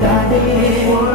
Daddy.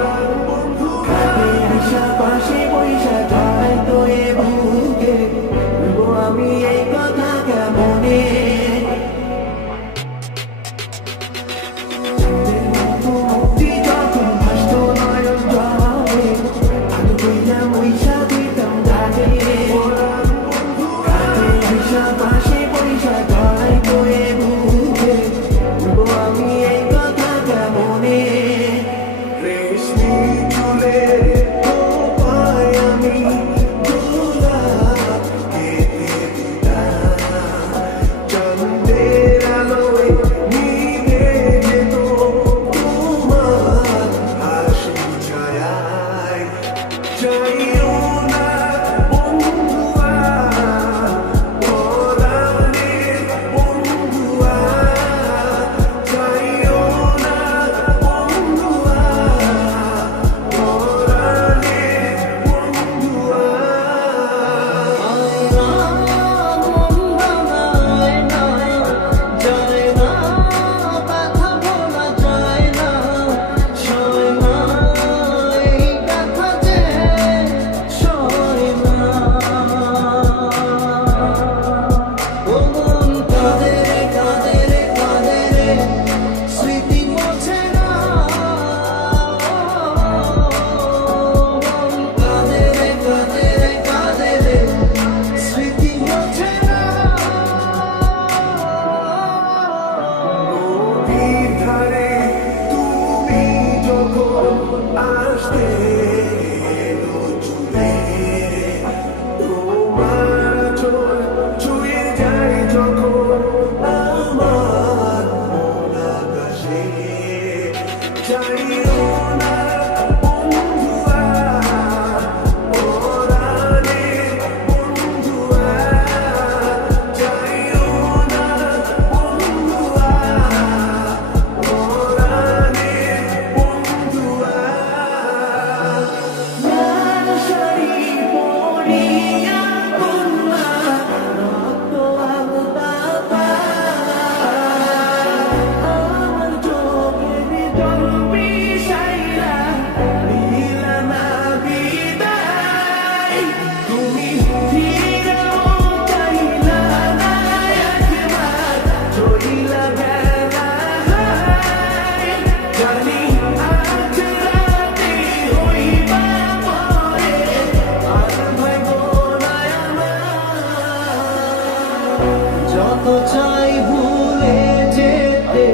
কত চাই ভুলে যেতে।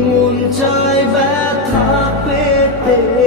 মন চাই ব্যথা পেতে।